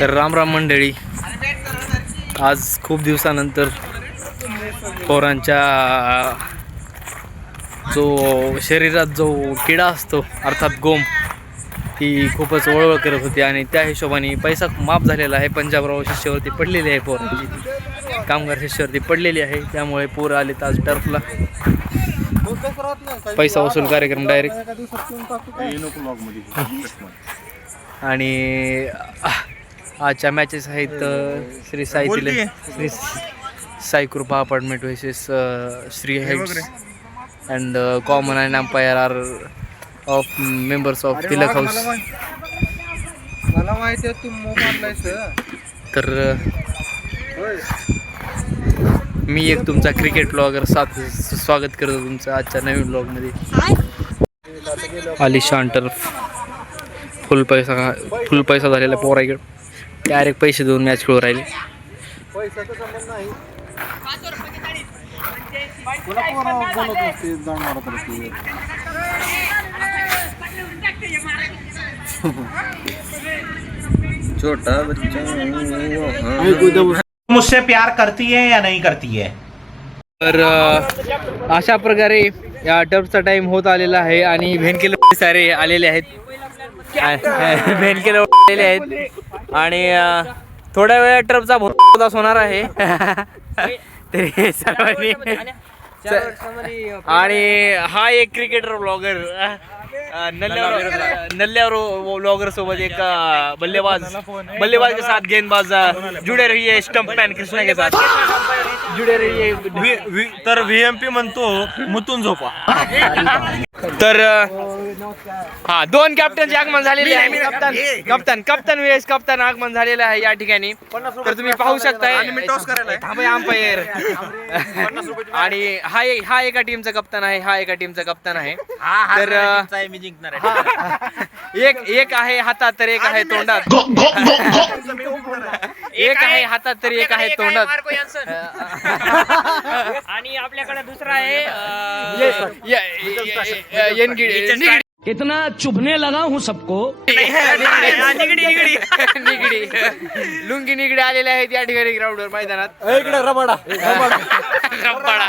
तर राम राम मंडळी, आज खूप दिवसानंतर पोरांच्या जो शरीरात जो किडा असतो अर्थात गोम ती खूपच वळवळ करत होती आणि त्या हिशोबाने पैसा माफ झालेला आहे. पंजाबराव शिष्यवरती पडलेली आहे, पोरांची कामगार शिष्यवरती पडलेली आहे. त्यामुळे पोरं आले आज टर्फला. पैसा वसूल कार्यक्रम डायरेक्ट. आणि आजच्या मॅचेस आहेत Shri Sai Kripa apartment versus Shri heads and common and umpire are of members of Tilak house. मला माहिती आहे तू मोबाईल तर मी एक तुमचा क्रिकेट ब्लॉगर स्वागत करतो तुमचं आजच्या नवीन ब्लॉगमध्ये. आलिशान टर्फ फुल पैसा झालेला पोराकडे. डायरेक्ट पैसे देऊन मॅच खेळू राहिले. पैशाचा संबंध नाही. कोणा बोलत नसते जाणार छोटा बच्चा मुझसे प्यार करती है या नहीं करती है. तर अशा प्रकारे या टर्फचा टाइम होत आलेला आहे आणि भेनकेले सारे आलेले आहेत. भेनकेले आलेले आहेत आणि थोड्या वेळा टर्फचा भोवतास होणार आहे. तरी सर्वांनी आणि हा एक क्रिकेटर ब्लॉगर नल्ल्यावर ब्लॉगर सोबत एक बल्लेबाज के साथ गेंदबाज जुड़े रहिए. स्टंप मॅन कृष्णा के साथ जुड़े रहिए. तर व्हीएमपी म्हणतो मुतून झोपा. तर हा दोन कॅप्टनचे आगमन झालेले आहे. कप्तान वेळेस कप्तान आगमन झालेलं आहे या ठिकाणी. तर तुम्ही पाहू शकताय अंपायर. आणि हा एका टीमचा कप्तान आहे, हा एका टीमचा कप्तान आहे. तर एक आहे हातात तर एक आहे तोंडात. एक आहे हातात तर एक आहे तोंडात. आणि आपल्याकडे दुसरा आहे इतना चुभने लगा हूँ सबको. निगडी लुंगी निगडी आलेले आहेत या ठिकाणी ग्राउंडवर मैदानात. इकडे रबाडा रब्बाडा.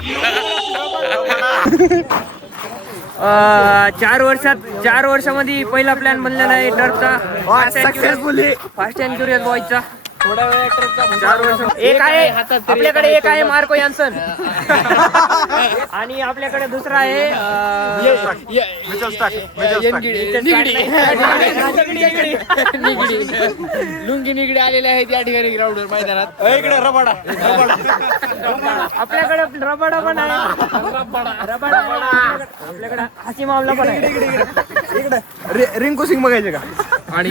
4 वर्षामध्ये पहिला प्लॅन बनलेला आहे टर्फचा फास्ट अँड क्युरियस बॉयचा. थोड्या वेळ टर्फचा 4 वर्ष. एक आहे आपल्याकडे, एक आहे मार्को यान्सन. आणि आपल्याकडे दुसरा आहे लुंगी निगडी आलेले आहेत या ठिकाणी ग्राउंडवर मैदानात. इकडे रबाडा आपल्याकडे रबाडा पण आहे. रबाडा आपल्याकडे हाची मामला पण आहे. रिंकू सिंग बघायचे का. आणि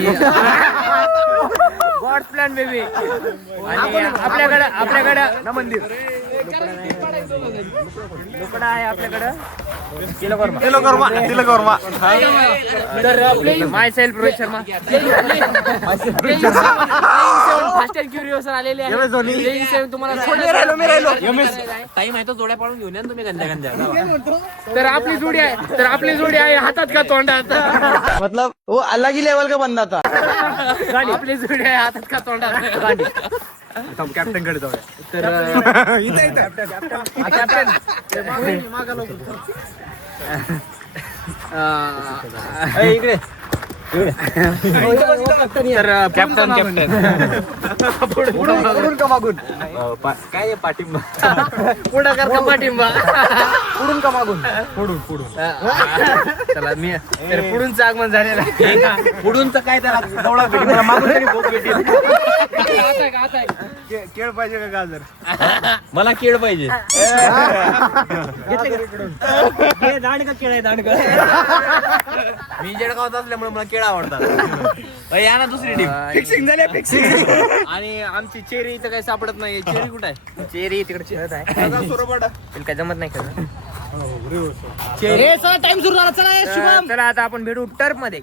गॉड्स प्लॅन बेबी. आणि आपल्याकडे मंदिर लोकडा आहे आपल्याकडं. तिलकवर्मा तर myself Rohit Sharma. Fast and curious आलेले आहे. तुम्हाला टाइम आहे तो जोड्या पाडून घेऊन या तुम्ही गंध्या. तर आपली जोडी आहे हातात का तोंडात. मतलब वो अलग ही लेवल का बंदा था. आपली जोडी आहे हातात का तोंडात. कॅप्टन कडे जाऊया. इकडे तर कॅप्टन पुढून का मागून काय पाठिंबा पुढं कर का पाठिंबा. पुढून का मागून चला मी तर पुढूनच आगमन झालेलं आहे. पुढून तर काय त्याला दवडा भेटेल, मागून तरी भोग भेटेल. केळ पाहिजे का गाजर. मला केळ पाहिजे. दांडका केळ आहे दांडका. मी जळगावात असल्यामुळे मला केळ आवडतात. या ना दुसरी टीम फिक्सिंग झाली फिक्सिंग. आणि आमची चेरी इथं काही सापडत नाही. चेरी कुठे आहे. चेरी तिकडे खेळत आहे. काय जमत नाही खेळ. टाइम सुरू झाला. चला चला आता आपण भेटू टर्फ मध्ये.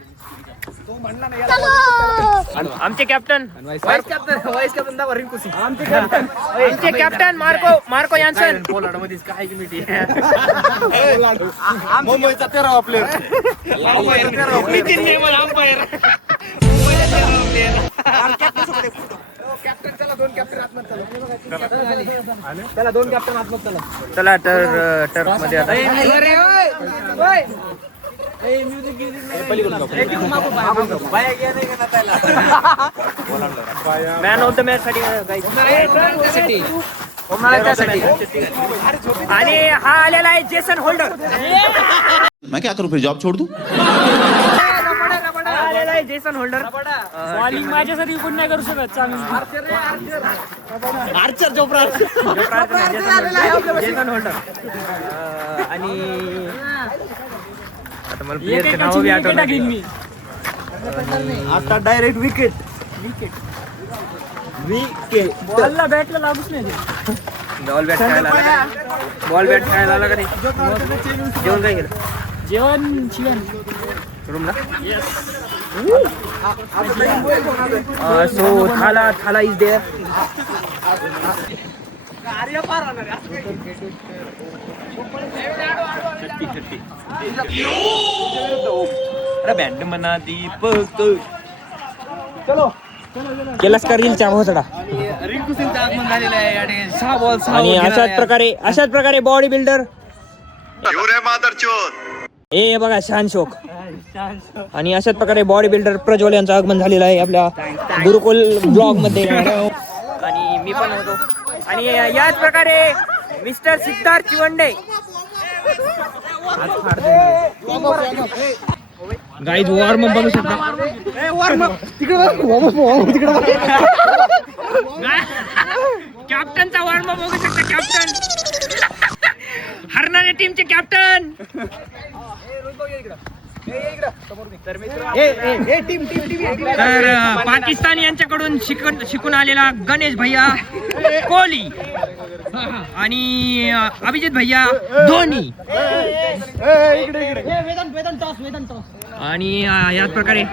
आमचे कॅप्टन वाईस कॅप्टन दावा रिंकू सिंग. आमचे कॅप्टन मार्को यान्सन. पोलाड मध्येच काय मिठी. मुंबईचा 13वा प्लेअर. अंपायर चला टर्फ मध्ये आता मॅन ऑफ द मॅच साठी आणि हा आलेला आहे जेसन होल्डर. मैं क्या करूं फिर जॉब छोड़ दूं? आलेला आहे जेसन होल्डर. बॉलिंग माझ्यासाठी कोण नाही करू शकत. Archer Chopra Jason holder. आणि आता मला प्लेयरचे नाव बी आठवत नाही. आता डायरेक्ट विकेट बॉलला बॅटला लागूच नाही. बॉल बॅट खेळायला आला का नाही. जेवण काय केलं? जेवण चिकन रूमला. सो थाला इज देअर. बँड म्हणा दीपक केलास का रीलच्या भोसडा. रिंकू सिंगचं आगमन झालेलं आहे या ठिकाणी. 6 बॉल 6 आणि अशाच प्रकारे बॉडी बिल्डर हे बघा शान शोक. आणि अशाच प्रकारे बॉडी बिल्डर प्रज्वल यांचं आगमन झालेलं आहे आपल्या गुरुकुल ब्लॉग मध्ये. आणि मी पण होतो. आणि याच प्रकारे mister Siddharth Chivande. Guys warm बघू शकता. कॅप्टनचा वॉर्म बघू शकता. कॅप्टन हरणाऱ्या टीमचे कॅप्टन. तर पाकिस्तान यांच्याकडून शिकून आलेला गणेश भैया कोहली आणि अभिजित भैया धोनी. आणि याच प्रकारे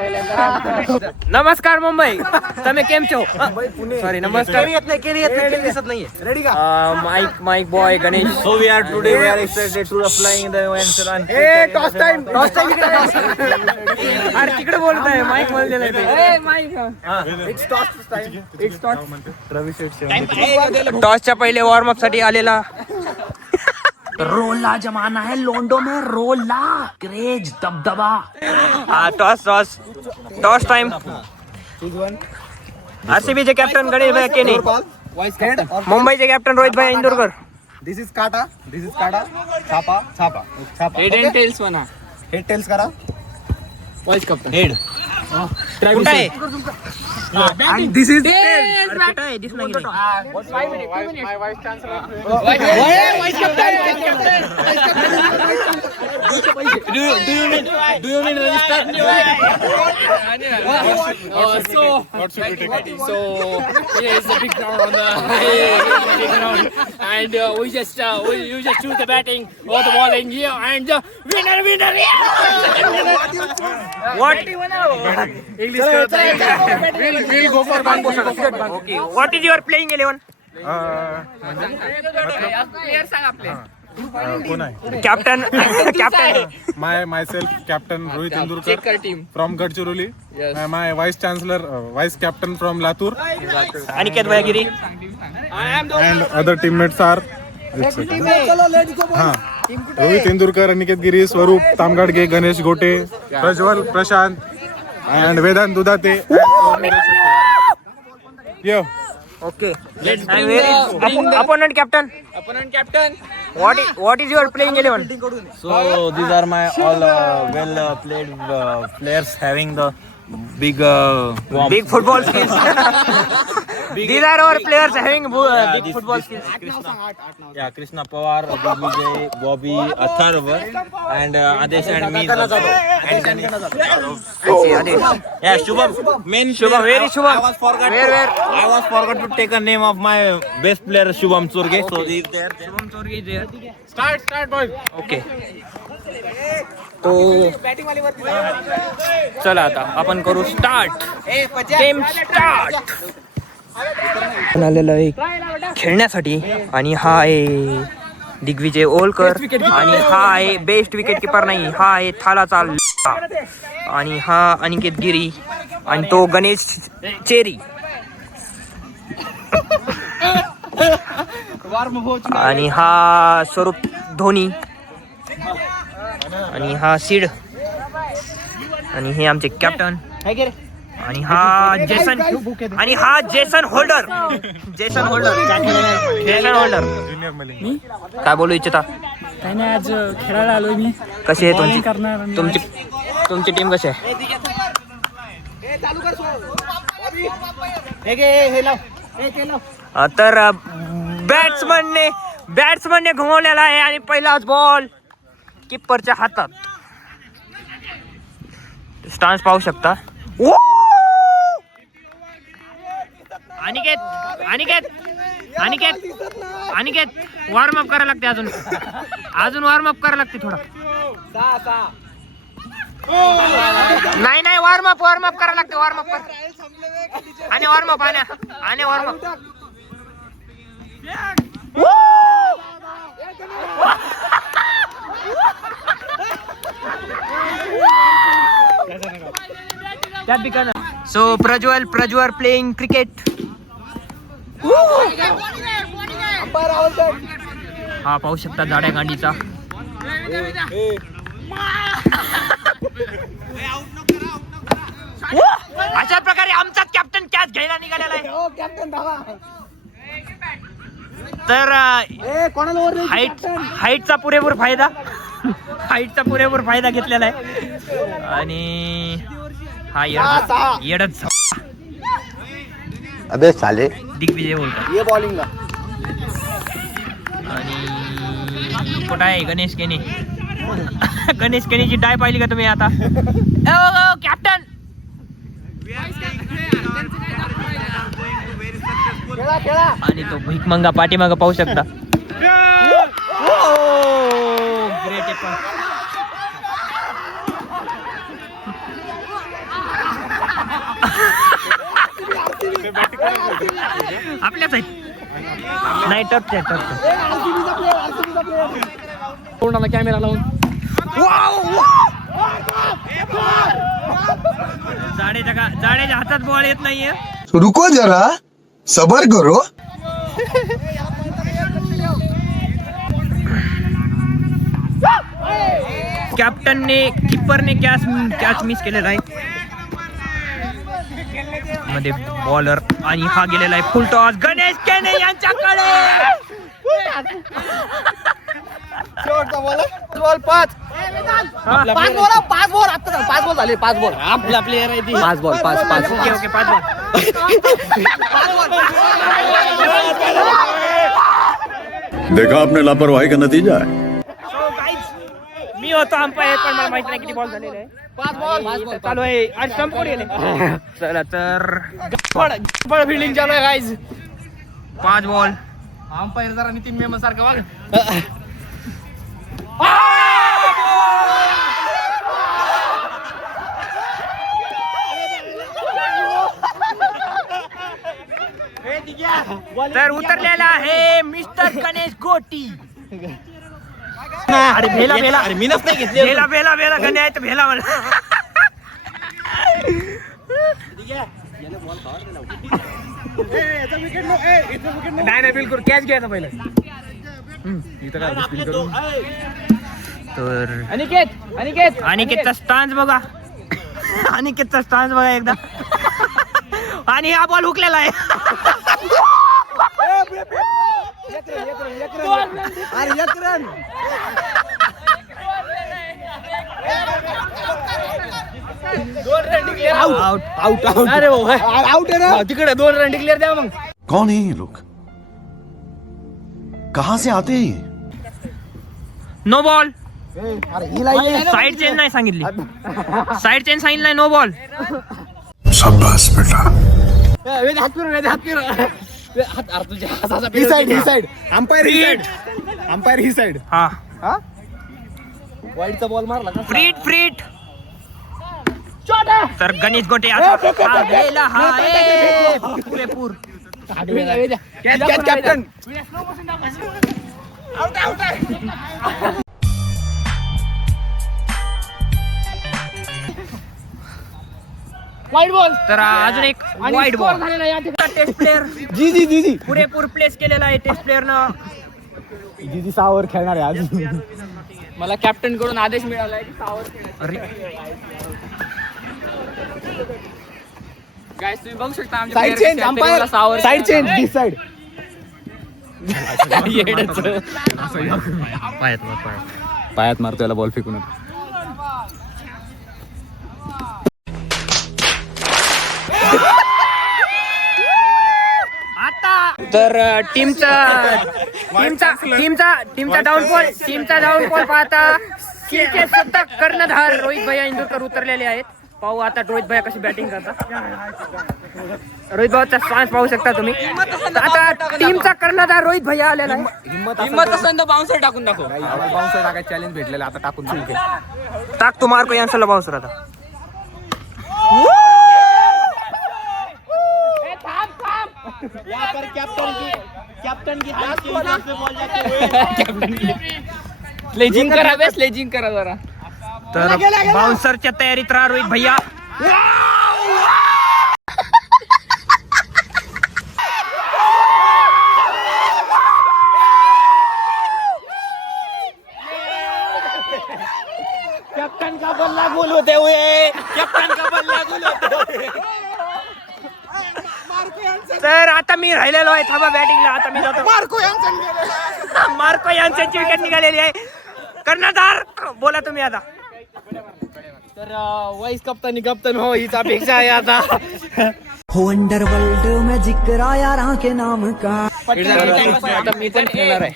नमस्कार मुंबई. तुम्ही केम छो? सॉरी नमस्कार. दिसत नाहीये. Mic boy Ganesh. So we are today we are expected to flying the Ansaran. Toss time अरे तिकडे बोलत आहे. माईक बोललेला आहे. टॉसच्या पहिले वॉर्मअप साठी आलेला. रोला जमाना है लोंडो में रोला क्रेज दबदबा. Toss time. आरसीबीचे कॅप्टन गणेश भाई केने. मुंबईचे कॅप्टन रोहित भाई इंदुरकर. दिस इज काटा छापा हेड अँड टेल्स म्हणा. हेड टेल्स करा. वाईस कप्तान हेड कुठे आहे? दिस इज कुठे आहे? दिस नाही. Do you mean register? So yeah, it's a big ground on the big ground, and we just choose the batting or the bowling here, and winner. What? English. we'll go for Bangkok. Okay. What is your playing 11? कोण आहे? Captain. myself captain Rohit Indurkar from Gadchiroli. My vice chancellor vice captain from Latur Aniket Bhayagiri. and other teammates are Rohit Indurkar, Aniket Giri, Swaroop Tamgadge, Ganesh Gote, Prajwal Prashant and Vedant Dudate. Yo. Okay. And where is opponent captain? What is your playing 11? So these are my all well played players having the big Big football skills. These are our players having big football skills. Krishna Pawar, Vijay, Bobby, Atharva, and Adesh and me. Yeah, Shubham. Main Shubham, where is Shubham? I was forgot. Where? I was forgot to take a name of my best player Shubham Surge. So he is there. Shubham Surge is there. Start boys. Okay. तो चला आता आपण करू start. Game start. आलेला आहे खेळण्यासाठी आणि हा आहे दिग्विजय ओलकर आणि हा आहे बेस्ट विकेट किपर नाही, हा आहे थालाचा आणि हा अनिकेत गिरी आणि तो गणेश चेरी आणि हा स्वरूप धोनी आणि हा सीड आणि हे आमचे कॅप्टन आणि हा जेसन होल्डर काय बोलू इच्छिता? काही नाही, आज खेळायला आलोय मी. कशी आहे Bowling करणार आणि तुमची टीम कशी आहे? तर बॅट्समनने घुमवलेला आहे आणि पहिलाच बॉल किपरच्या हातात. स्टान्स पाहू शकता. अनिकेत वॉर्म अप करायला लागते, अजून वॉर्म अप करायला लागते थोडा. नाही वॉर्म अप करायला लागते, वॉर्म अप आणि वॉर्म अप आणि warm up. So Prajwal playing cricket. हा पाहू शकता जाड्या गांडीचा. अशा प्रकारे आमचाच कॅप्टन कॅच घ्यायला निघालेला आहे. तर हाईटचा पुरेपूर फायदा घेतलेला आहे आणि हा येडच अबे साले दिग्विजय बोलतो ये बॉलिंग आणि कुठं आहे गणेश केनीची डाय पाहिली का तुम्ही आता? कॅप्टन आणि तो भिकमंगा पाठीमागं पाहू शकता. ग्रेट आहे पण आपल्याच आहेत. नाही टच तोंडाला कॅमेरा लावून जाडेच्या हातात बॉल येत नाहीये. रुको जरा सबर करो. किपरने कॅच मिस केलेला आहे मध्ये बॉलर आणि हा गेलेला आहे फुल टॉस गणेश केने यांच्याकडे. पाच बॉल झाले. आपला प्लेअर आहे ती. पाच बॉल ओके 5 बॉल. देखा आपने लापरवाही का नतीजा है. मी होतो अंपायर पण मला माहित नाही किती बॉल झालेले आहे. 5 बॉल चालू आहे आणि संपून गेले. चला तर फिल्डिंग चालू आहे गाईज. 5 बॉल. अंपायर जरा नितीन मेमन सारखं वाग. तर उतरलेला आहे मिस्टर गणेश गोटी. अरे भेला मीनच नाही घेतली. भेला गणे आहे तर भेला मला. नाही बिलकुल कॅच घ्यायचा पहिला. तर अनिकेत अनिकेतचा स्टान्स बघा. एकदा आणि हा बॉल हुकलेला आहे. आउट आहे ना तिकडे 2 रन डिक्लेअर द्या मग. कौन है ये लोग, कहां से आते हैं ये? No ball. साइड चेंज नाही सांगितली. No ball. शाबाश बेटा. हात तुझ्या साइड अंपायर ही साइड. हा वाईडचा बॉल मारला का? फ्रीट तर गणेश गोटे पुरेपूर. कॅप्टन वाईट बॉल तर अजून एक वाईट बॉल झालेला या ठिकाणी. टेस्ट प्लेअर जी पुरेपूर प्लेस केलेला आहे टेस्ट प्लेअरनं. जी सावर खेळणार आहे आज. मला कॅप्टन कडून आदेश मिळाला की सावर गाइस तुम्ही बघू शकता आमच्या side change umpire side change this side. पायात मारतो याला बॉल फेकून. तर टीमचा डाऊनफॉल पाहता क्रिकेट शतक कर्णधार रोहित भैया इंदुरकर उतरलेले आहेत. पाहू आता रोहित भैया कशी बॅटिंग करतात. रोहित भैयाचा चान्स पाहू शकता तुम्ही. आता टीमचा कर्णधार रोहित भैया आलेला आहे. हिम्मत असेल तर बाउन्सर टाकून दाखव. बाउन्सर टाकायचं चॅलेंज भेटलेलं आता टाकून टाक तू मार्को यांसला बाउन्सर आता. स्लेजिंग करा बे, स्लेजिंग करा जरा. तर बाउन्सरच्या तयारीत राहा रोहित भैया. कॅप्टन का बल्ला गोल होते हुए. तर आता मी राहिलेलो आहे. थांबा बॅटिंगला. आता मी जातो. मार्को यांची विकेट निघालेली आहे. कर्णधार बोला तुम्ही आता. तर वाईस कप्तान हो हीच अपेक्षा आहे आता. अंडरवर्ल्ड में जिक्र यारा के नाम का. आता मी पण खेळणार आहे.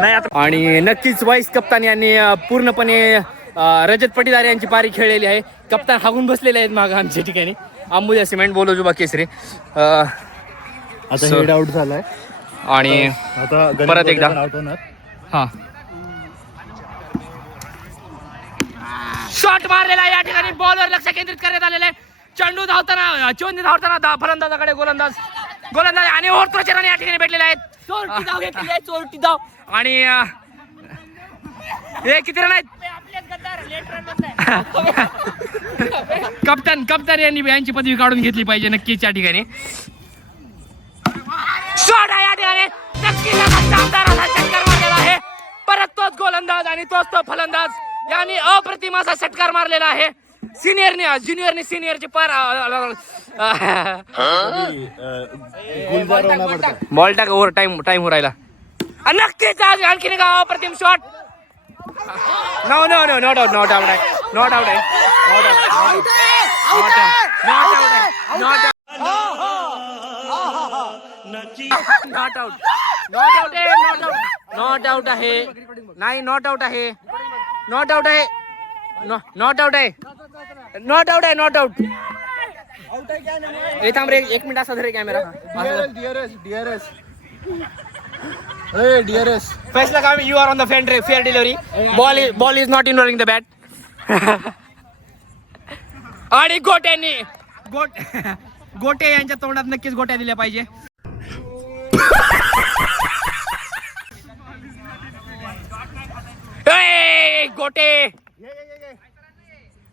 नाही आता आणि नक्कीच वाईस कप्तान यांनी पूर्णपणे रजत पाटीदार यांची पारी खेळलेली आहे. कप्तान हागून बसलेले आहेत मागं आमच्या ठिकाणी. अंबुजा सिमेंट बोलोजुबा केसरी. आता हेड आउट झालाय आणि आता परत एकदा आउट होणार. हा शॉट मारलेला या ठिकाणी. बॉलवर लक्ष केंद्रित करण्यात आलेलं आहे. चेंडू धावताना फलंदाजाकडे गोलंदाज आणि ओव्हरथ्रोचे रन या ठिकाणी भेटलेले आहेत. चोरटी धाव आणि हे किती रन आहेत. कप्तान यांची पदवी काढून घेतली पाहिजे नक्कीच या ठिकाणी. शॉट आहे या ठिकाणी. नक्कीच शानदार असा षटकार मारलेला आहे. परत तोच गोलंदाज आणि तोच तो फलंदाज यांनी अप्रतिम असा षटकार मारलेला आहे. ज्युनियरने सिनियरचे पार बॉल टाक. ओव्हर टाइम हो राहिला. नक्कीच आणखी एक अप्रतिम शॉट. नो नॉट आउट आहे. थांब रे 1 मिनिट असा धरे कॅमेरा. फैसला काम. You are on the fair delivery. Ball is not involving the bat. आणि गोटे यांच्या तोंडात नक्कीच गोट्या दिल्या पाहिजे.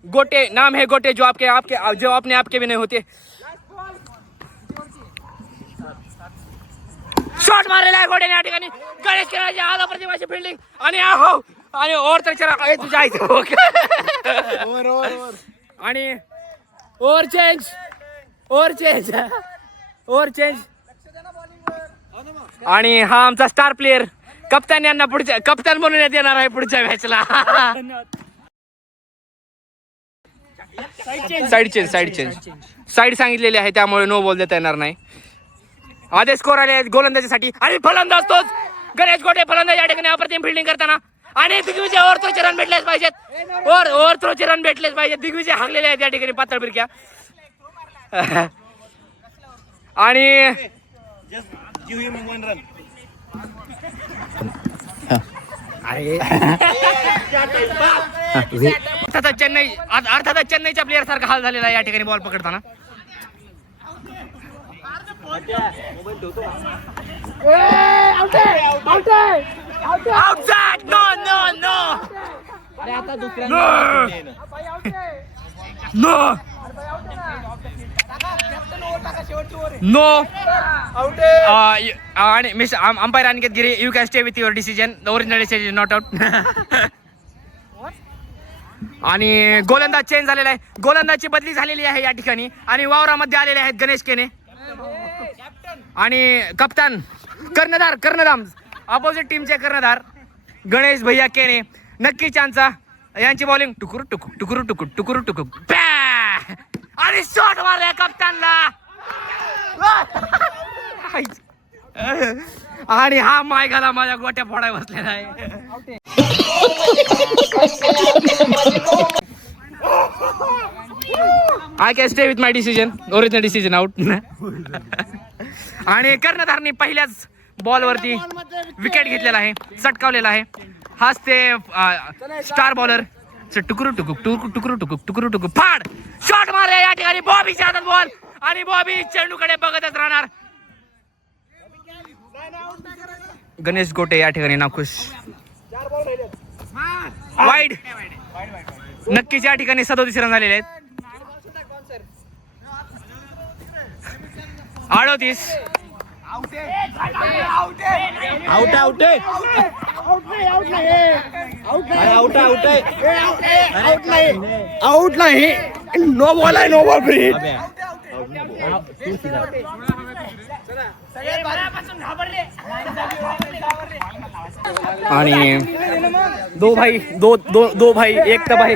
गोटे नाम है गोटे जो आपके अपने आपके भी नहीं होते. शॉट मारलेला आहे गोट्याने या ठिकाणी. गणेश खेळाची आज अप्रतिमाची फिल्डिंग आणि ओव्हर तर तुझ्या आणि ओव्हर चेंज आणि हा आमचा स्टार प्लेअर कप्तान यांना कप्तान म्हणून येणार आहे पुढच्या मॅचला. साईड सांगितलेली आहे त्यामुळे नो बॉल देता येणार नाही. आदेश स्कोर आले आहेत गोलंदाजीसाठी आणि फलंदाज तोच गणेश गोटे. फलंदाज या ठिकाणी अप्रतिम फिल्डिंग करताना आणि दिग्विजय ओव्हरथ्रोचे रन भेटलेच पाहिजेत. ओव्हरथ्रोचे रन भेटलेच पाहिजेत. दिग्विजय हागलेले आहेत या ठिकाणी पातळ बिरक्या. आणि अर्थातच चेन्नईच्या प्लेअर सारखा हाल झालेला आहे या ठिकाणी बॉल पकडताना. Outside! No, no, no! No! No. आणि miss umpire Aniket Giri, you can stay with your decision. The original decision not out. आणि गोलंदाज चेंज झालेला आहे. गोलंदाजची बदली झालेली आहे या ठिकाणी आणि वावरामध्ये आलेले आहेत गणेश केने आणि कप्तान कर्णधार अपोजिट टीमचे कर्णधार गणेश भैया केने. नक्की चांचा यांची बॉलिंग टुकुर टुकुर टुकुर टुकुर टुकुर टुकुर आणि शॉट मारला कप्तानला. आणि हा मायगाला माझ्या गोट्या फोडाय बसलेला आहे. I can stay with my decision. Original decision out. आणि कर्णधारनी पहिल्याच बॉलवरती विकेट घेतलेला आहे, सटकावलेला आहे. हाच ते स्टार बॉलर. टुकुरू टुकुक टुकुरू टुकुरू टुकुक टुकुरू टुकुक फाड शॉट मारला या ठिकाणी. बॉबीच्या हातात बॉल आणि बॉबी चेंडूकडे बघतच राहणार. गणेश गोटे या ठिकाणी नाखुश. वाईड. नक्कीच या ठिकाणी 37 रन झालेले आहेत. 38. आउट नाही. नो बॉल आहे. No ball free. आणि दो भाई एक तबाही.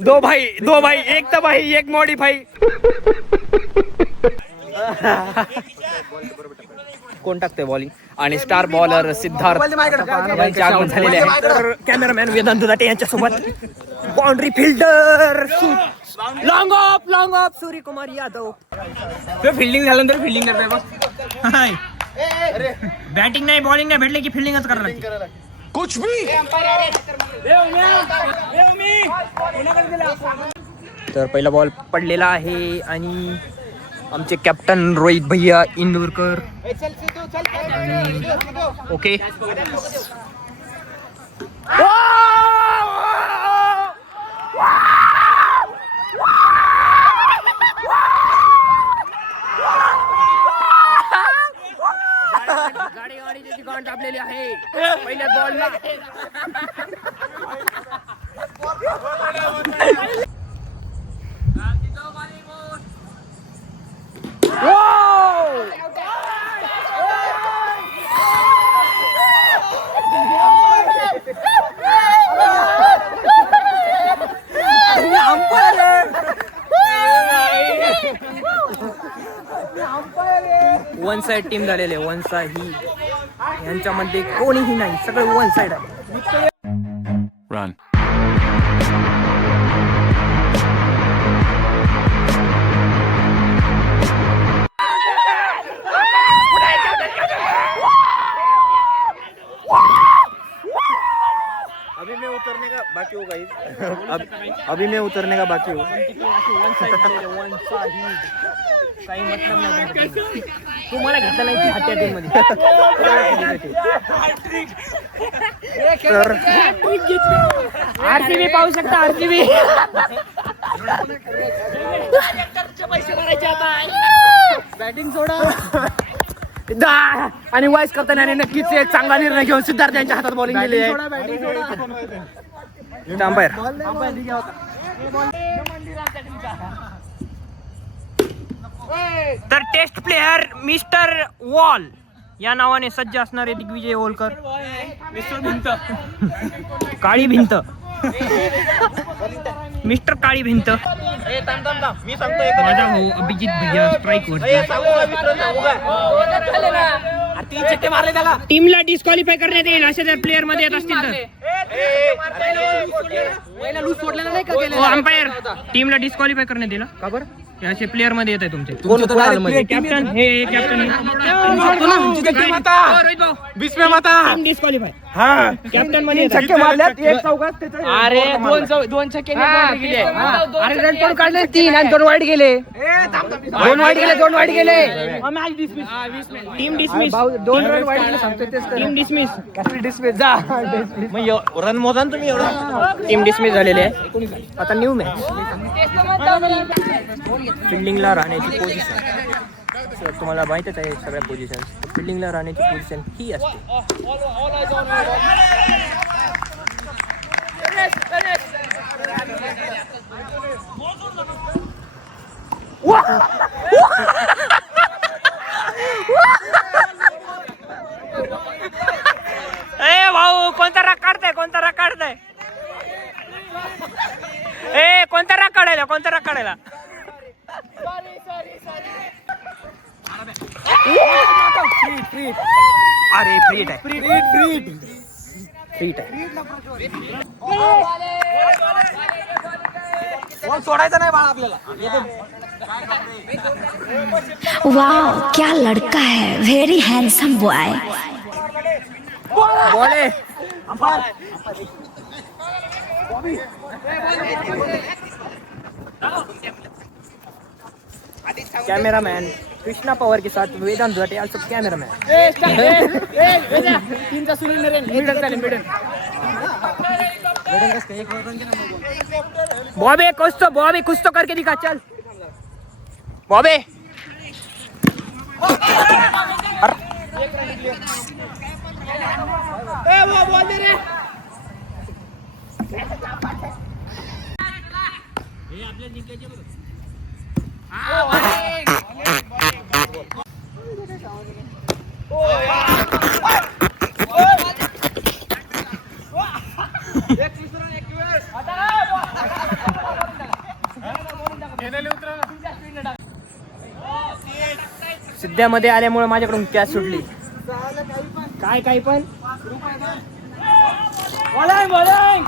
दो भाई एक तबाही एक मॉडिफाई. कोण टाकतोय बॉलिंग आणि स्टार बॉलर सिद्धार्थ यांचे आगमन झालेले आहे. कॅमेरामॅन वेदांत दाटे यांच्यासोबत boundary fielder long of Suryakumar Yadav. Fielding झाल्यानंतर फिल्डिंग करतोय बघ. बॅटिंग नाही बॉलिंग नाही भेटले की फिल्डिंगच करणार. कुछ भी. तर पहिला बॉल पडलेला आहे आणि आमचे कॅप्टन रोहित भैया इंदूरकर. ओके. गाडीची गांड टाकलेली आहे पहिल्या बॉलला. वन साइड टीम झालेले. वन साइड ही यांच्यामध्ये कोणीही नाही, सगळे वन साइड आहे. Run. अभी मैं उतरने का बाकी होगा. अभी मैं उतरने का बाकी हो. काही मतलब नाही तुम्हाला घेतलं नाही हात्या टीम मध्ये. आरसीबी पाहू शकता. आरसीबी बॅटिंग सोडा आणि वाईस करताना नक्कीच एक चांगला निर्णय घेऊन सिद्धार्थ यांच्या हातात बॉलिंग दिली आहे. अंपायर तर टेस्ट प्लेयर मिस्टर वॉल या नावाने सज्ज असणारे दिग्विजय होलकर. काळी भिंत. मिस्टर काळी भिंत. माझा भाऊ अभिजित भैया स्ट्राईक वर. टीमला डिस्क्वालिफाय करण्यात येईल असे जर प्लेअर मध्ये येत असतील तर. अंपायर टीमला डिस्क्वालिफाय करण्यात येईल का बरं? असे प्लेअर मध्ये येत आहे तुमचे कॅप्टन. हे कॅप्टन डिस्क्वालिफाय. कॅप्टन मध्ये छक्के मारल्यात एक चौकात अरे दोन छक्के गेले. अरे रन पण काढले 3 आणि 2 वाईट गेले. 2 वाईट गेले. Team dismiss. 2 रन वाईट गेले सांगतोय तेच तर. Team dismiss. डिस्मिस जा. रन मोजा ना तुम्ही एवढं. टीम डिसमिस झालेली आहे. आता न्यू मॅच. फिल्डिंगला राहण्याची पोझिशन तुम्हाला माहितच आहे सगळ्या पोझिशन. फिल्डिंगला राहण्याची पोझिशन ही असते. ए भाऊ कोणता राग काढताय ए कोणता राग काढायला अरे फ्रीट आहे. सोडायचं नाही बाळा आपल्याला. वाह क्या लड़का है, वेरी हैंडसम बॉय. बॉल आहे. कैमरामैन कृष्णा पवार के साथ वेदांत दुधाटे आल्सो कैमरामैन. बॉबी कुछ तो करके दिखा. चल बॉबे सिद्ध्यामध्ये आल्यामुळे माझ्याकडून कॅच सुटली. काय पण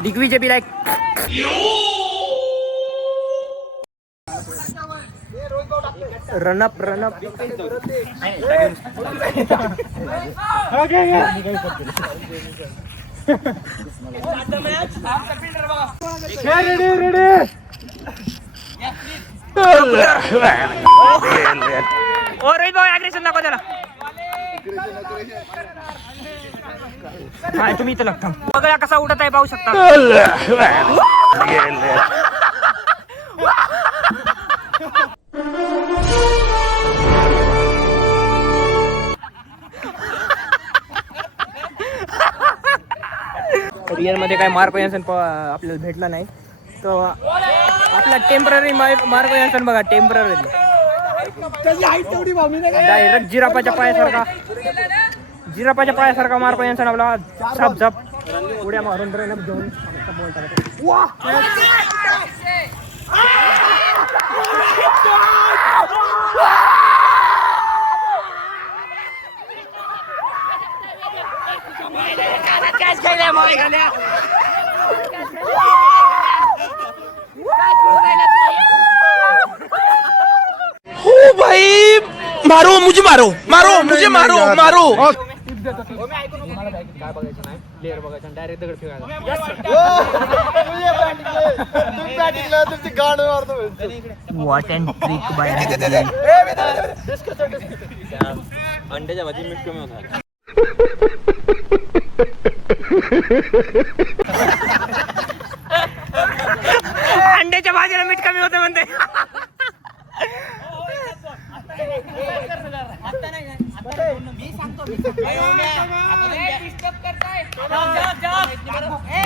दिग्विजय बी लाईक. रनअप ओ रोहित भाऊ अग्रेशन दाखव त्याला. तुम्ही इथं लागता. बघा कसा उडत आहे पाहू शकता. रिअल मध्ये काय मार्क यान्सन आपल्याला भेटला नाही. तो आपला टेम्पररी मार्क यान्सन बघा. टेम्पररी डायरेक्ट जिरापाच्या पायासारखा मार्क यान्सन आपला झप उड्या मारून घेऊन बॉल टाकतो. ओ भाई मारो मुझे मारो. काय बघायचं नाही. प्लेअर बघायचं डायरेक्ट दगड फेकायचा. What and trick bye. अंड्याच्या भाजी मीठ कमी होणार. अंड्याच्या भाजीला मीठ कमी होतं म्हणते.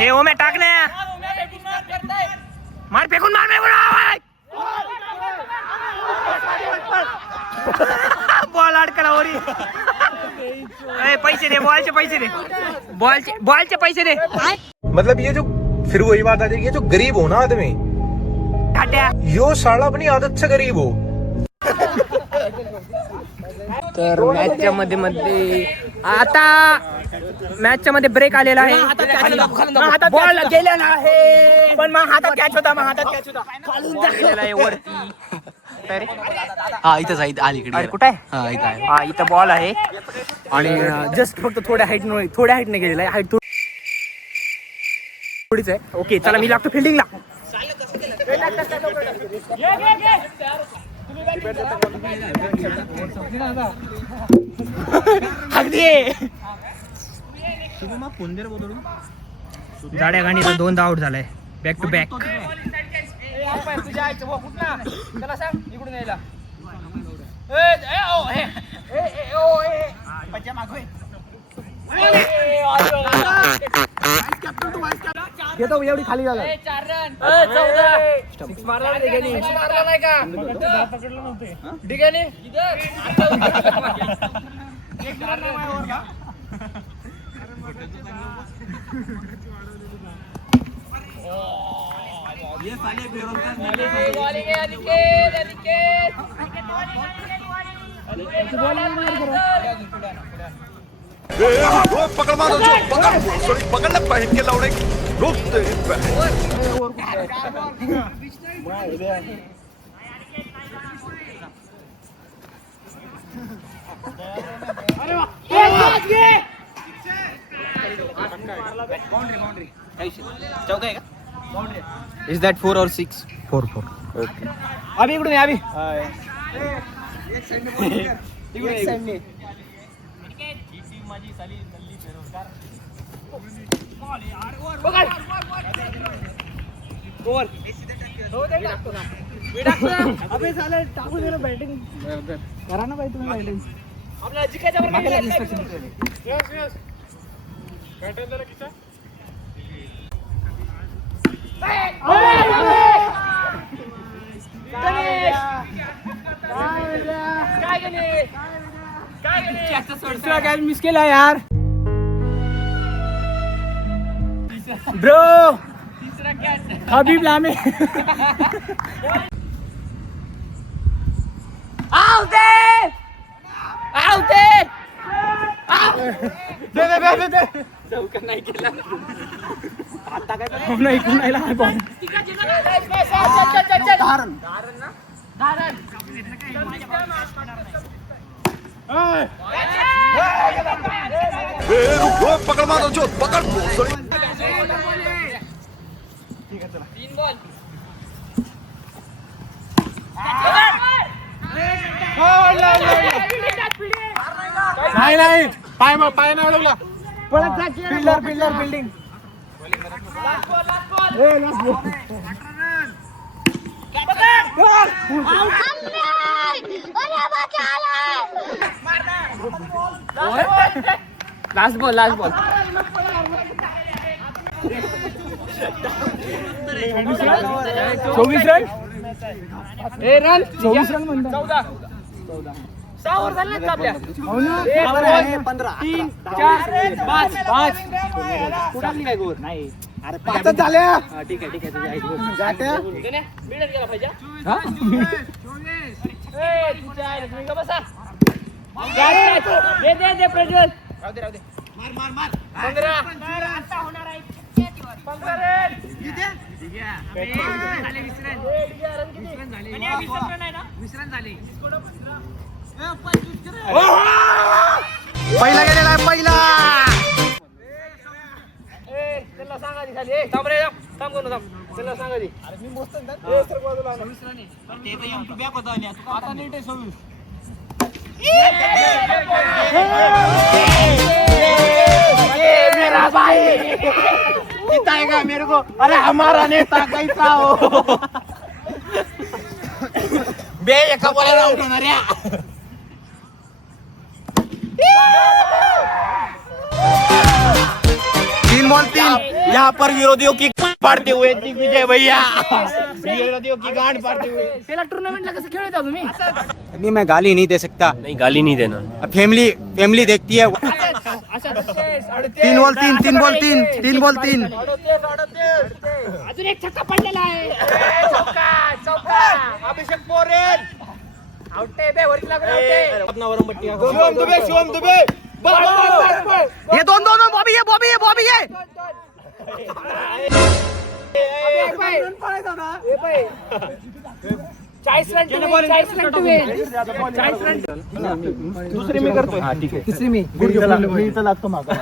ए ओमे टाकले. मार फेकून बॉल अडकला ओरी. पैसे दे. बॉलचे पैसे दे. मतलब ये जो फिर वही बात आ जाएगी, जो गरीब हो ना आदमी, यो साला अपनी आदत से गरीब हो. तर मॅचच्या मध्ये आता मॅचच्या मध्ये ब्रेक आलेला आहे. बॉल गेलेला आहे पण मग हातात कॅच होता. वरती हा इथंच आहे अलीकडे. कुठे आहे? हा इथं आहे. हा इथं बॉल आहे आणि जस्ट फक्त थोड्या हाईटने गेलेला आहे. हाईट थोडीच आहे. ओके चला मी लागतो फिल्डिंगला. जाड्या गाणीचा 2दा आउट झालाय बॅक टू बॅक. त्याला सांग इकडून यायला. घेतो एवढी खाली झाला. पकड़ मारो जो पकड़ ले पहन के लौड़े रुक इज दॅट 4 or 6? 4. ओके. अभि इकडून ये, अभि. टाकू दे ना बॅटिंग करा ना भाई तुम्ही बॅटिंग. आपल्याला जिकायच्या काय मिस केला यार ब्रो. हबीब लामे नाही केला. नाही कुणाला बॉल पकड़ मारो जो पकड़ 3 बॉल. नाही पाय नाही अडवला. परत जा fielder fielding. Last ball 24 run. 24 run म्हणतात. 14. 6 ओव्हर झाले ना आपल्या. 15 3 4 5 कुठं काय गोर नाही. अरे 5 झाल्या. ठीक आहे तुझ्या आहेत जात्या. मिळत गेला पाहिजे. हा तुम्ही का बसा. दे प्रज्वल. राहू दे. मार. 15 होणार आहे. 15 रन. पहिला गेलेला आहे पहिला. त्याला सांगा आधी खाली. थांब रे थांब करू थांब. त्याला सांगा आधी. मी मस्त आता नीट आहे 26. मेरा भाई जिताएगा मेरे को. अरे हमारा नेता कैसा हो. बे एका बॉलर आउट होणार या. तीन बॉल 3. यहाँ पर विरोधियों की पाड़ते हुए दिग्विजय भैया. विरोधियों की गांड पाड़ते हुए. त्याला टुर्नामेंटला कसं खेळता तुम्ही. अभी मैं गाली नहीं दे सकता. नहीं गाली नहीं देना. फैमिली देखती है. 3 बॉल 3. अजून एक छक्का पडलेला आहे. अभिषेक पोरेल. आउट आहे बे वरती लागला शिवम दुबे. ये दोन बॉबी है. 40 run to win, 40 run to win. 40 run. दुसरी मी करतोय. हा ठीक आहे. तिसरी मी. मी इथं लागतो मागं.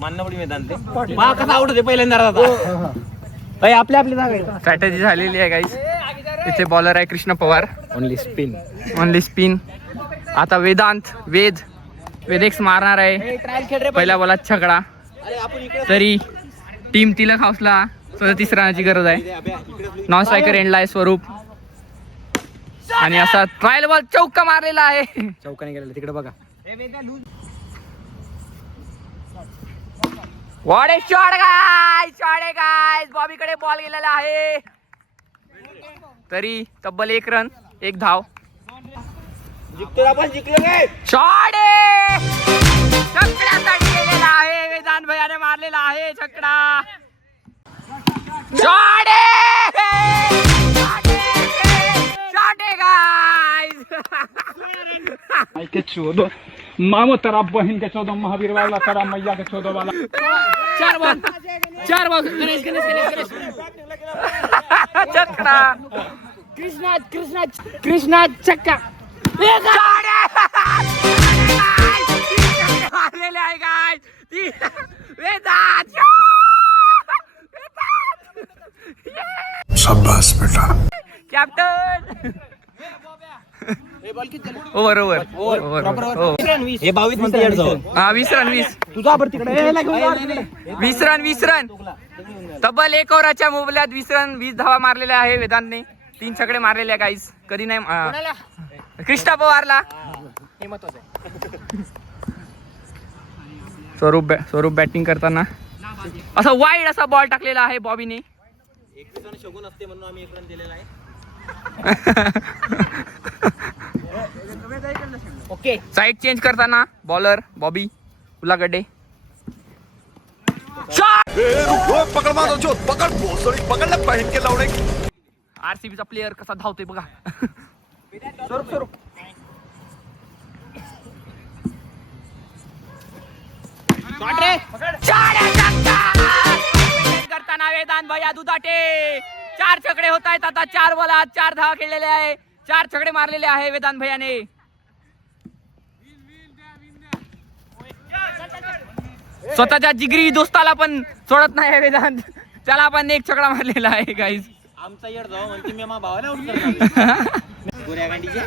मान्नवडी मैदान ते कसा आउट होते पहिल्यांदा आपल्या आपल्या जागा. स्ट्रॅटेजी झालेली आहे गाईस. इथे बॉलर आहे कृष्ण पवार. Only spin. आता वेद एक्स मारणार आहे. पहिल्या बॉलात छकडा. तरी टीम तिलक हाऊसला 37 रनाची गरज आहे. नॉन स्ट्रायकर एंडला आहे स्वरूप. आणि असा ट्रायल बॉल चौका मारलेला आहे. चौकाने गेलेला तिकडे बघा. What a shot guys. बॉबीकडे बॉल गेलेला आहे. तरी तब्बल 1 रन 1 धाव. शॉट छकड्यासाठी गेलेला आहे. वेदांत भैयाने मारलेला आहे छकडा. Shot guys. के चौदह मामो तेरा बहन के 14 महावीर वाला तेरा मैया के 14 वाला 4 बॉल गणेश छकडा. कृष्णा छक्का. मारलेले आहे गाइस. वेदांत. शाबाश बेटा. कॅप्टन. ओव्हर. हे 22 म्हणते येड जाऊ. हा 20 रन. तुझा बरं तिकडे. 20 रन. तब्बल 1 ओव्हरच्या मोबदल्यात 20 रन 20 धावा मारलेल्या आहे वेदांतने. 3 छकडे मारलेले आहे गाईस. कधी नाही कृष्णा पवारला. स्वरूप बॅटिंग करताना असा वाईड असा बॉल टाकलेला आहे बॉबीने. एक रन शगुन असते म्हणून आम्ही 1 रन दिलेला आहे. ओके. साइड चेंज करताना बॉलर बॉबी उलागड्डे. शॉट. पकड माझा चोट पकड भोसडी पकडला पाहिजे के लावणे. आरसीबीचा प्लेअर कसा धावतोय बघा. स्वरूप. करताना वेदांत भैया दुधाटे. 4 छकडे होत आहेत आता. 4 बॉलात 4 धावा खेळलेले आहे. 4 छकडे मारलेले आहे वेदांत भैयाने. स्वतःच्या जिगरी दोस्ताला पण सोडत नाही वेदांत. त्याला पण 1 छकडा मारलेला आहे गाईज. आमचा येड जाऊ म्हणते मी मा भावाला आउट करणार. गोऱ्या गांडीच्या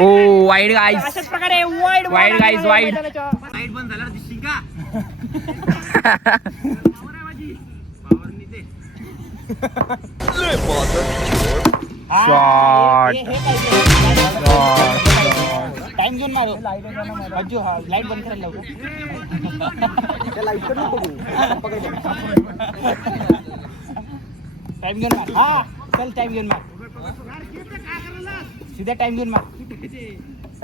ओ वाईड गाईज. अशाच प्रकारे वाईड गाईज वाईड. लाईट बंद झाल्यावर दिसतील का? शॉट. टाइम झोन मारो. अज्जू हा लाईट बंद करायला लावतो. टाइम झोन मार. हा चल टाइम झोन मार. सीधा टाइम झोन मार.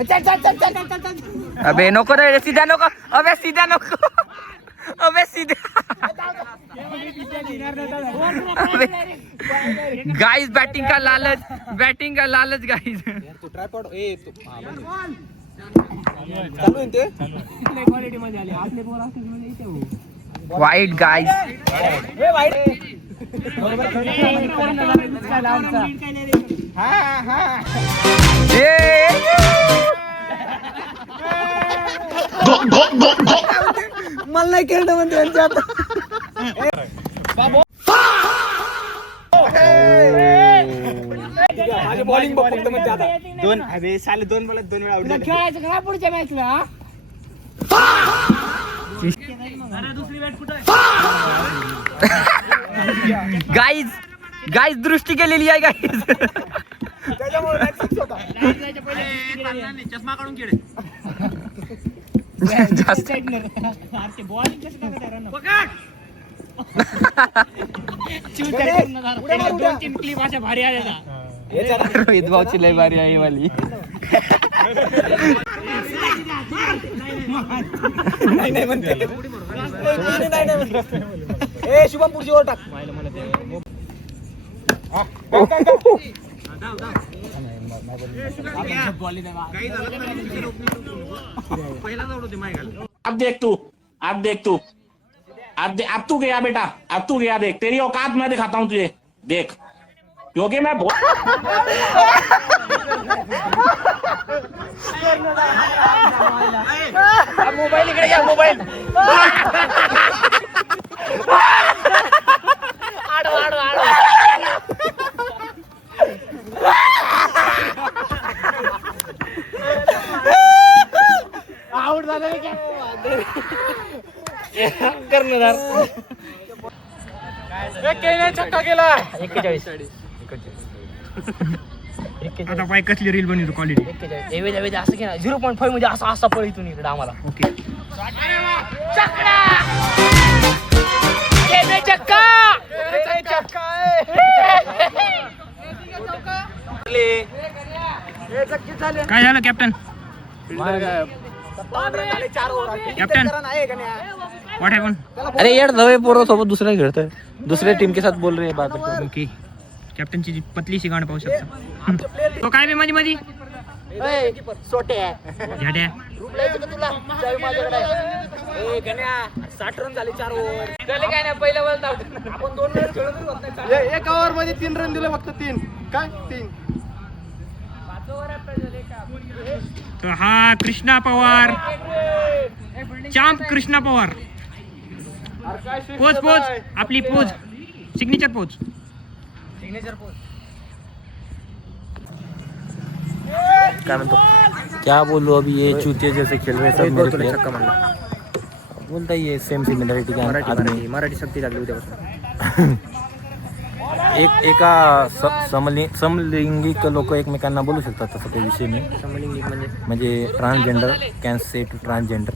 चल. अबे नको रे. सीधा नको. अबे सीधा नको. अबे सीधा. गाइस बैटिंग का लालच गाइस. तू ट्रायपॉड ए तू क्वालिटी मध्ये आले आपले बोल असते म्हणजे इथे हो. Wide guys. मला नाही खेळणं म्हणते यांच्या आता. माझी बॉलिंग बघ फक्त म्हणजे आता 2 अबे साले 2 बॉलात 2 वेळा आउट झाले. खेळायचं का पुढच्या मॅचला. गाइस दृष्टी केलेली आहे गाइस. चष्मा काढून खेळ. जास्त बॉलिंग कसं दोन-3 क्लिप अशा भारी आल्या. रोहित भाऊची लय भारी आहे वाली. नाही म्हणते. ए शुभम पुढची ओव्हर टाक. अब देख तू अब तू गया बेटा, अब तू गया, देख तेरी औकात मैं दिखाता हूँ तुझे, देख क्योंकि मैं बहुत मोबाईल इकडे घ्या, मोबाईल आउट झालं कर्णधार. छक्का केला. 41. आता पाय कसली रील बनवतो क्वालिटी. 41 असं की 0.5 मध्ये असा पळ इथून इकडे आम्हाला. ओके काय झालं कॅप्टन? Captain what happen? अरे यार नवे पोरं सोबत दुसऱ्या खेळतोय, दुसऱ्या टीम के साथ बोल रहे बात. ओके कॅप्टनची पतलीशी गाणं पाहू शकता. तो काय बी मध्ये मध्ये झाड्या 60 रन झाले 4 ओव्हर. काय नाही पहिल्या बॉल आपण 2 वेळ खेळलो तरी होत नाही. एका ओव्हर मध्ये 3 रन दिले फक्त. 3 काय 3. तो हा कृष्णा पवार, चांप कृष्णा पवार. पोच आपली पोच, सिग्नेचर पोच. क्या म्हणतो, क्या बोलू अभी ये चूतिया जैसे खेल रहे सब मेरे प्लेयर. छक्का म्हणला. बोलता ये सेम सिमिलरिटी का आदमी. मराठी सक्ती लागली उद्यापासून. एका समलिंगिक लोक एकमेकांना बोलू शकतात तसं काही विषय नाही. समलिंगिक म्हणजे transgender can say to transgender.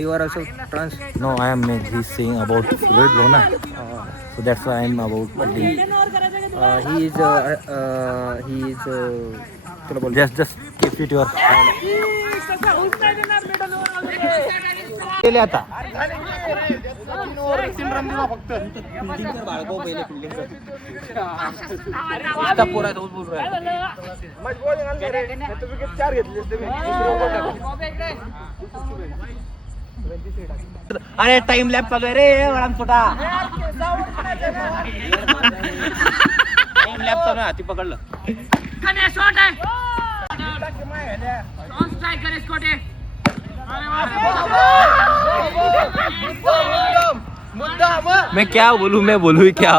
You are also trans. No I am he saying about Rohit Bhona, so that's why I am about he is तुला बोल. Just keep it your. केले आता 3 रन दिला फक्त. अरे टाइम लॅप चालू आहे रे वळाम छोटा. टाइम लॅप चालू आहे, हाती पकडलं. मैं क्या बोलूँ, मैं बोलूँ क्या.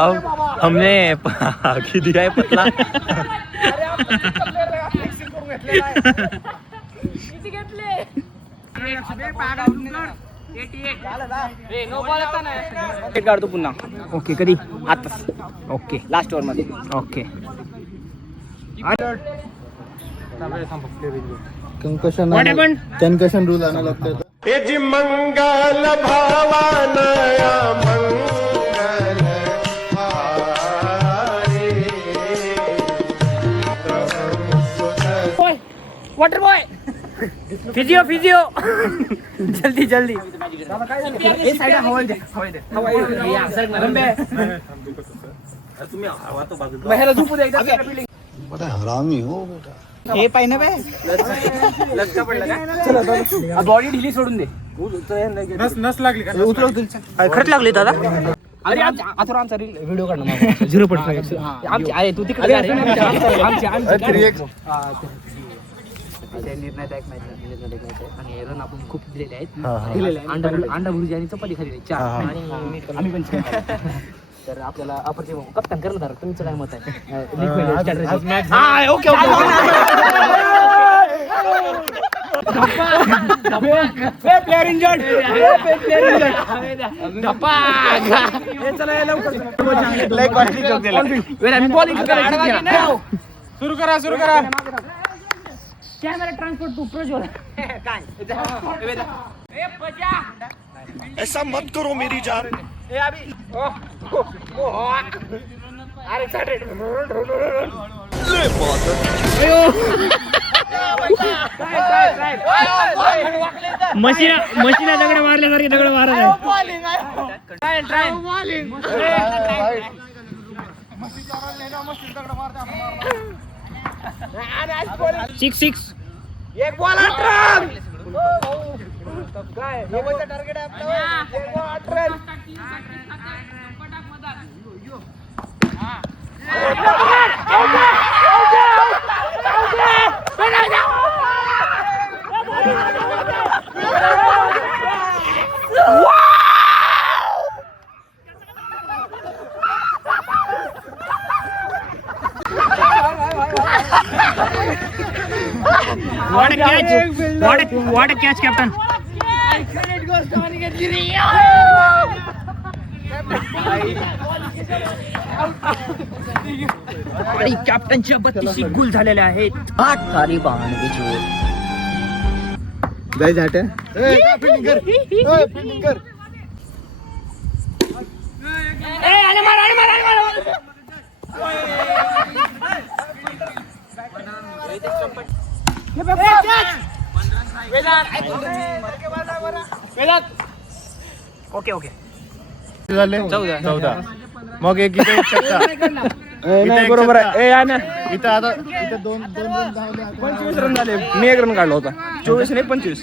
हमने आखी दिया है पतला. काढतो पुन्हा. ओके कधी आता. ओके लास्ट ओव्हर मध्ये. ओके कन्कशन रूल आना लगता है. मंगल भावानया मंगल वाटर बॉय. फिजिओ जल्दी हे साइड हवा दे. ह्याला झोपू दे एकदा. बड़ा हरामी हो बेटा. हे पाहिजे बे. लचका पडला काय. बॉडी ढिली सोडून दे. नस लागली का? खरंच लागली दादा. अरे आथोरा आमचा व्हिडिओ काढणार 0.5. आमची अरे तू तिकडे जा रे. निर्णयदायक मॅच आणि रन आपण खूप दिलेले आहेत. अंडा भुर्जी आणि चपाती खाल्ली 4 आणि आम्ही पण तर आपल्याला अप्रतिम कप्तान करणार. तुमचं काय मत आहे? Okay player injured. सुरू करा. Camera transport to Prajwal. ऐसा मत करो मेरी जान. मशीना दगड मारल्यासारखे दगड मारत आहे. 6 एक बॉल 8 रन. काय टार्गेट आहे आपलं. What a catch, captain. आणि कॅप्टनच्या 32 गोल झालेले आहेत. 8 सारी बहाणे जाय झाटे ओके ओके. झाले 14. मग एक इथे एक छक्का. नाही बरोबर आहे. इथं आता इथे दोन धावले. 25 रन झाले. मी 1 रन काढला होता. 24 नाही 25.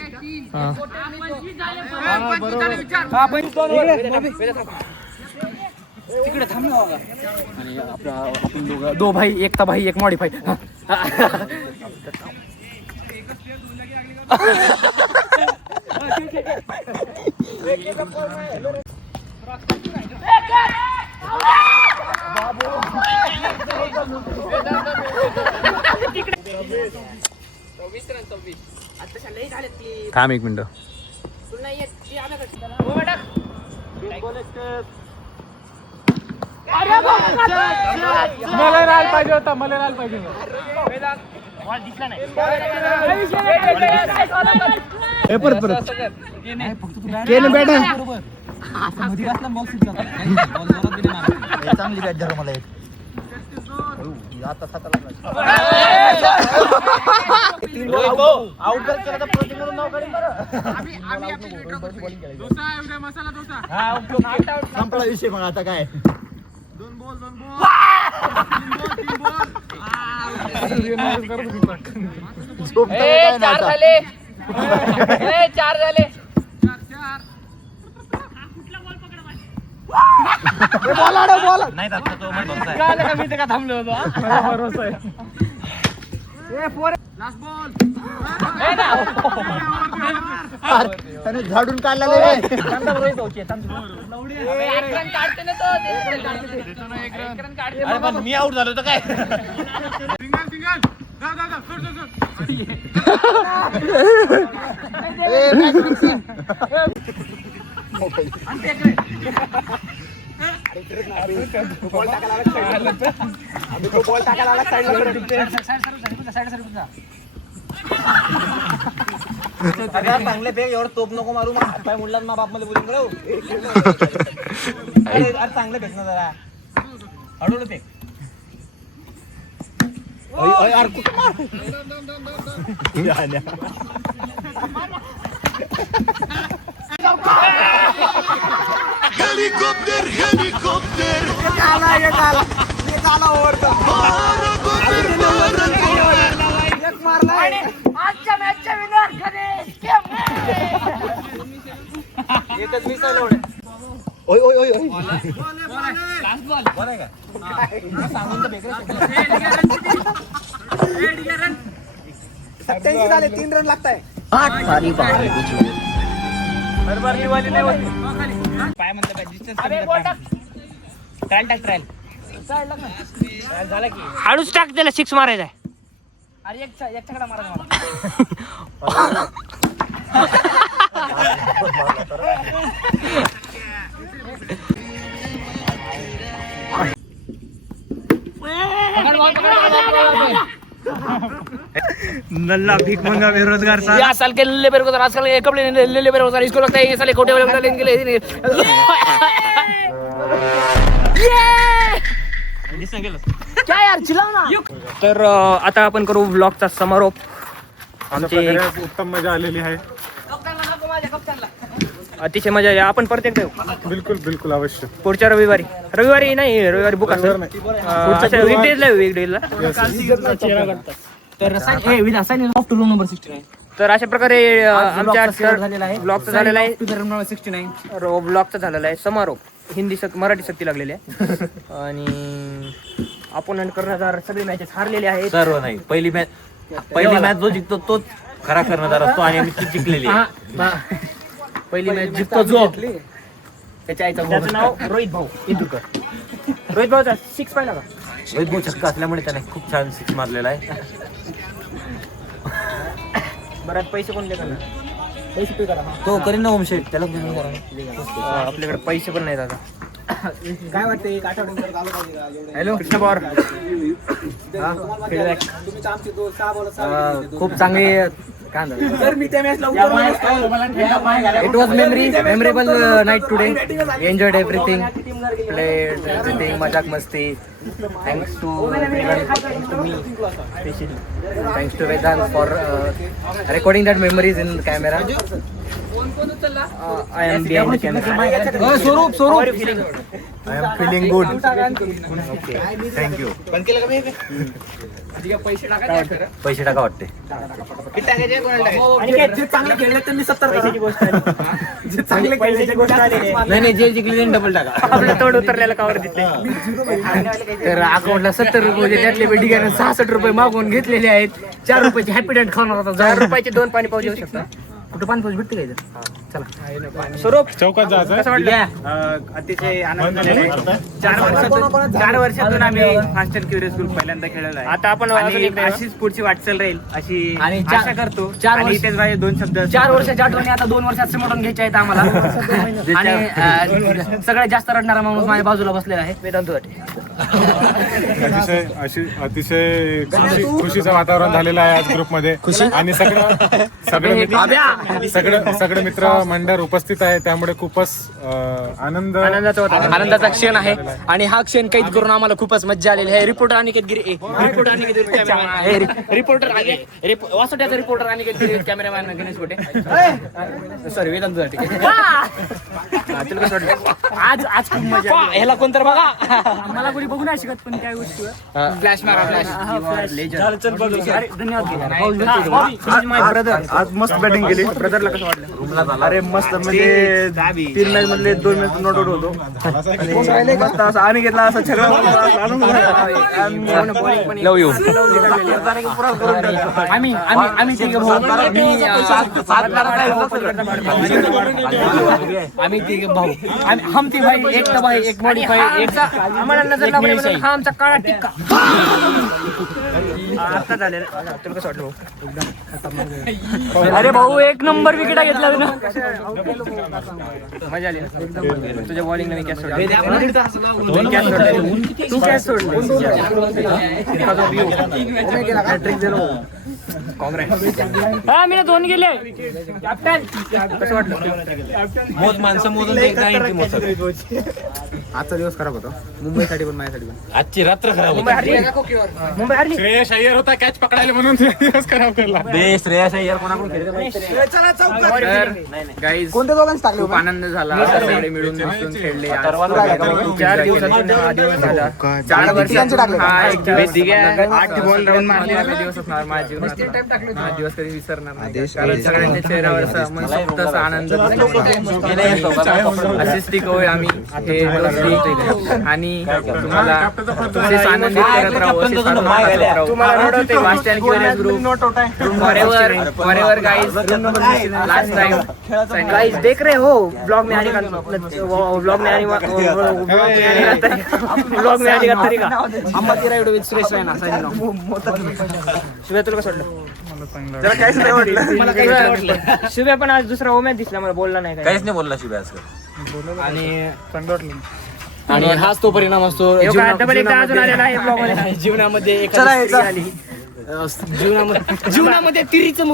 तिकडे थांब ना बाबा. आणि आपण दोघं 2 भाई, एकता भाई, एक मॉडीफाय. थांब एक मिनिट. मला राहायला पाहिजे होता. परत केलं बॅट चांगली बॅट झालं मला एक. संपला विषय मग आता काय. 2 बॉल 4 झाले. 4 झाले. नाही जात तो मग मी तर का थांबलो होतो. त्याने झाडून काढला रे. अरे पण मी आउट झालो तर काय. चांगले फेक एवढं तोप नको मारू. मग हातपाय मुडला मग बाप मध्ये बोलून अरे चांगलं फेक ना जरा हळूहळू फेक. यार कुठं मार. हेलिकॉप्टर हेलिकॉप्टर आजच्या मॅचच्या विनर गणेश एकच मिस आहे एवढे. ओय ओय ओय ओय. बरं आहे का सांगून तर बेकरे. 87 झाले. 3 रन लागताय. 8 सारी बहाणे पाय म्हणलं पाहिजे. ट्रायल झाला की हळूच टाक. त्याला 6 मारायचा आहे. अरे एक छकडा मारा मला. नल्ला भीख मंगा बेरोजगार सा. या साल के ले बेरोजगार, आजकल के कपड़े ले बेरोजगार. इसको लगता है ये साले खोटे वाले लेने के लिए. क्या यार चिल्लाव ना. तर आता आपण करू व्लॉगचा समारोप. आमचे उत्तम मजा आलेली आहे. अतिशय मजा आहे. आपण परत एकदा येऊ. बिलकुल अवश्य. पुढच्या रविवारी नाही. रविवारी बुक असेल. वीकडेजला वीकडेजला. तर अशा प्रकारे आमच्या ब्लॉगचा झालेला आहे. ब्लॉगचा झालेला आहे समारोप. मराठी सक्ती लागलेली आहे. आणि अपोनंट कर्णधार सगळे मॅचेस हारलेले आहेत. सर्व नाही. पहिली मॅच जो जिंकतो तोच खरा कर्णधार असतो आणि आम्ही जिंकलेली. पहिली मॅच जिंकतो जो त्याच्या आईचा नाव रोहित भाऊ इंदुरकर. रोहित भाऊचा 6 पाहिला का. रोहित भाऊ छक्का असल्यामुळे त्याने खूप छान 6 मारलेला आहे. बरं पैसे कोण देणार पैसे पे करा तो करीन ना होमशेट त्याला तुम्ही करा आपल्याकडे पैसे पण नाहीत आता. काय वाटतं एक आठवड्यानंतर आलं पाहिजे का? हॅलो कृष्ण पवार. तुम्ही आमचे दोन सहा बोला खूप चांगली काय म्हणतात सर मी त्या मॅचला it was memorable night today enjoyed everything played everything मजाक मस्ती thanks to me specially thanks to Vedant for recording that memories in camera. I am behind the camera. स्वरूप I am feeling good. Okay, thank you. पैसे टाका वाटते. जे चांगले खेळले त्यांनी 70 पैशाची गोष्ट आली. जे चांगले खेळल्याची गोष्ट आली नाही जे जिंकले त्यांनी डबल टाका. आपलं तोड उतरलेला कावर दिसते. तर अकाउंटला 70 रुपये होते त्यातले बेटिकाने 66 रुपये मागून घेतलेले आहेत. 4 रुपयाची हॅपी डेंट खाणार होता. 4 रुपयाचे 2 पाणी पाऊस येऊ शकता. कुठं पाणी पाऊस भेटते का चला स्वरूप चौकात जायचं कसं वाटलं? अतिशय आनंद झालेला आहे. 4 वर्षातून आम्ही फास्ट अँड क्युरियस ग्रुप पहिल्यांदा खेळलेला आहे. आता आपण आणि अशीच पुढची वाटचाल राहील अशी आणि आशा करतो. आणि तेच माझे 2 शब्द 4 वर्षाच्या आठवणी आता 2 वर्षात सिमटून घ्यायच्या आहेत आम्हाला. आणि सगळ्यात जास्त रडणारा माणूस माझ्या बाजूला बसलेला आहे वेदांत दुधाटे. अतिशय खुशीचं वातावरण झालेलं आहे आज ग्रुपमध्ये. आणि सगळे मित्र मंडळ उपस्थित आहे त्यामुळे खूपच आनंदाचा क्षण आहे. आणि हा क्षण कैद करून आम्हाला खूपच मज्जा आलेली आहे. रिपोर्टर अनिकेत गिरी वासोट्याचा रिपोर्टर अनिकेत गिरी कॅमेरामॅन गणेश गोटे सॉरी वेदांत दुधाटे. तुला कसं वाटलं आज खूप मजा ह्याला कोणतर बघा मला कोणी बघू नाही शकत पण काय गोष्टी फ्लॅश मारा फ्लॅश. धन्यवाद. आज मस्त बॅटिंग केली. ब्रदरला कसं वाटलं? अरे मस्त म्हणजे 3 मॅच मधले 2 मॅच नॉट आउट होतो. आणि मस्त असं आम्ही घेतला असं लव यू. आम्ही तिघे भाऊ आम्ही तिघे भाऊ हम ती भाई एक तर भाई एक मॉडिफाई एक आम्हाला नजर लागली म्हणून हा आमचा काळा टिक्का आता झालेला. तुला कसं वाटलं? अरे भाऊ एक नंबर विकेट घेतला ना. मजा आली ना तुझ्या बॉलिंगला. मी कॅच सोडला 2 कॅच सोडले. तू कॅच सोडले. हा मी 2 गेले. कॅप्टन कसं वाटलं? मोज माणसं मोजून आजचा दिवस खराब होता मुंबईसाठी पण माझ्यासाठी पण. आजची रात्र खराब मुंबई हरली. श्रेयस अय्यर होता कॅच पकडायला म्हणून दिवस खराब केला. श्रेयस अय्यर कोणाकडून खेळले गाईज खूप आनंद झाला. सगळे मिळून मिसळून खेळले. 4 दिवसातून हा दिवस झाला. 4 वर्षांचा हा एक दिवस 8 बॉल राऊंड मारले. दिवस असणार माझ्या जीवनात. हा दिवस कधी विसरणार नाही. कारण सगळ्यांच्या चेहऱ्यावर मनसोक्त असा आनंद अशीच टिकवूय आम्ही हे आणि तुम्हाला तुमचे आनंदित करत राहू. असे तुम्हाला रडवते fast and curious group forever guys. Last time guys देख रहे हो ब्लॉग में आने का तरीका. अम्मा तेरा video with Suresh Raina sign off. शिव्या तुला कसं वाटलं? शिव्या पण आज दुसरा ओम्यात दिसला. मला बोलला नाही काहीच नाही बोलला शिवाय आणि हाच तो परिणाम असतो डबल एकदा अजून आलेला आहे ब्लॉग मध्ये. जीवनामध्ये जीवनामध्ये तिरीचं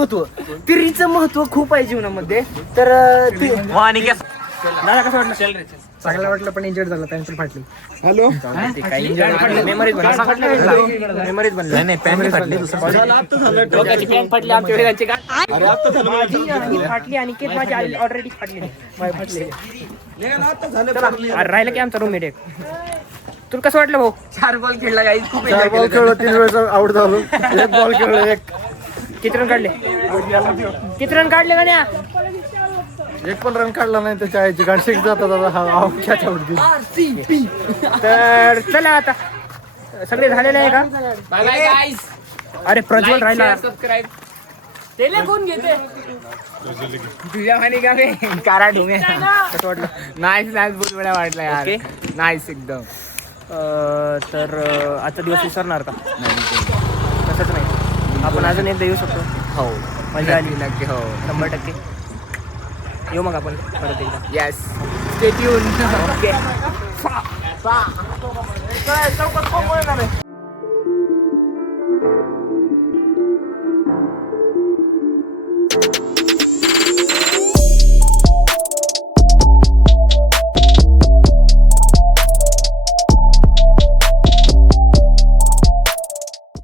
महत्व खूप आहे जीवनामध्ये. तर दादा कसं वाटलं? चांगला वाटलं पण इंजर्ड झाला पॅन्सिल फाटली. हॅलो मेमरीज बनली. नाही पॅन्सिल फाटली पॅन्ट फाटली आमच्या वेळेची माझी फाटली आणि केस माझी ऑलरेडी फाटली. राहिलं की आमचा रूममेट एक. तुला कसं वाटलं भाऊ? 4 बॉल खेळला गाईज. खूप 4 बॉल खेळलो 3 वेळेस आउट झालो. 1 बॉल खेळलो 1. किती रन काढले गाण्या? 1 पण रन काढला नाही त्याच्या आईची गाडी 6 जातात. हा कॅच आउट गेली. तर चला आता सगळे झालेले आहे का? बाय बाय गाईस. अरे प्रज्वल राहिला. सबस्क्राइब तेले कोण घेते तुझ्या आणि का रे कारा ढुंगे. कसं वाटलं? नाईस बहुत बढिया वाटलं यार. नाईस एकदम. तर आजचा दिवस विसरणार का? तसंच नाही. आपण अजून एकदा येऊ शकतो. हो मजा आली नक्की हो 100%. येऊ मग आपण परत एकदा. Yes stay tune okay.